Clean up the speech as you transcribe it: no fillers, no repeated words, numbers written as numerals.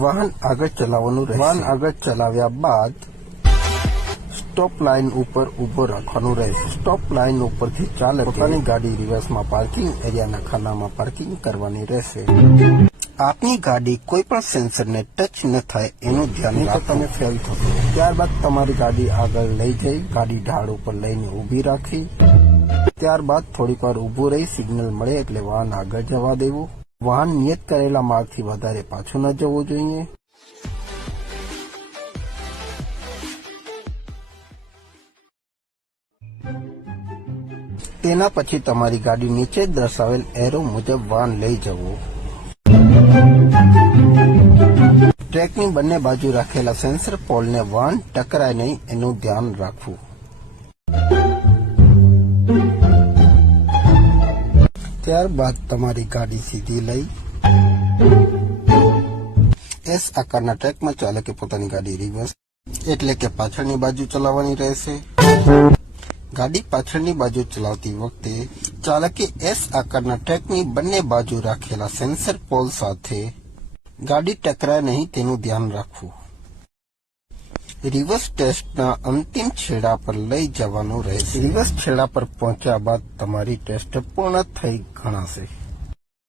વાહન આગળ ચલાવવાનું રહેશે। વાહન આગળ ચલાવ્યા બાદ સ્ટોપ લાઇન ઉપર ઊભો રાખવાનું રહેશે। સ્ટોપ લાઇન ઉપરથી ચાલકે પોતાની ગાડી રિવર્સમાં પાર્કિંગ એરિયાના ખાનામાં પાર્કિંગ કરવાની રહેશે। આપની ગાડી કોઈ પણ સેન્સરને ટચ ન થાય એનું ધ્યાન રાખો, તમે ફેલ થશો। ત્યારબાદ તમારી ગાડી આગળ લઈ જઈ ગાડી ઢાળ ઉપર લઈને ઊભી રાખી। ત્યારબાદ થોડીક વાર ઊભું રહી સિગ્નલ મળે એટલે વાહન આગળ જવા દેવું। વાહન નિયત કરેલા માર્ગથી વધારે પાછું ન જવું જોઈએ। તેના પછી તમારી ગાડી નીચે દર્શાવેલ એરો મુજબ વાહન લઈ જવું। ટ્રેકની બંને બાજુ રાખેલા સેન્સર પોલને વાહન ટકરાય નહીં એનું ધ્યાન રાખવું। ત્યારબાદ તમારી ગાડી સીધી લઈ એસ આકારના ટ્રેકમાં ચાલકે પોતાની ગાડી રિવર્સ એટલે કે પાછળની બાજુ ચલાવવાની રહેશે। ગાડી પાછળની બાજુ ચલાવતી વખતે ચાલકે એસ આકારના ટ્રેકની બંને બાજુ રાખેલા સેન્સર પોલ સાથે ગાડી ટકરાય નહીં તેનું ધ્યાન રાખવું। રિવર્સ ટેસ્ટના અંતિમ છેડા પર લઈ જવાનું રહેશે। રિવર્સ છેડા પર પહોંચ્યા બાદ તમારી ટેસ્ટ પૂર્ણ થઈ ગણાશે।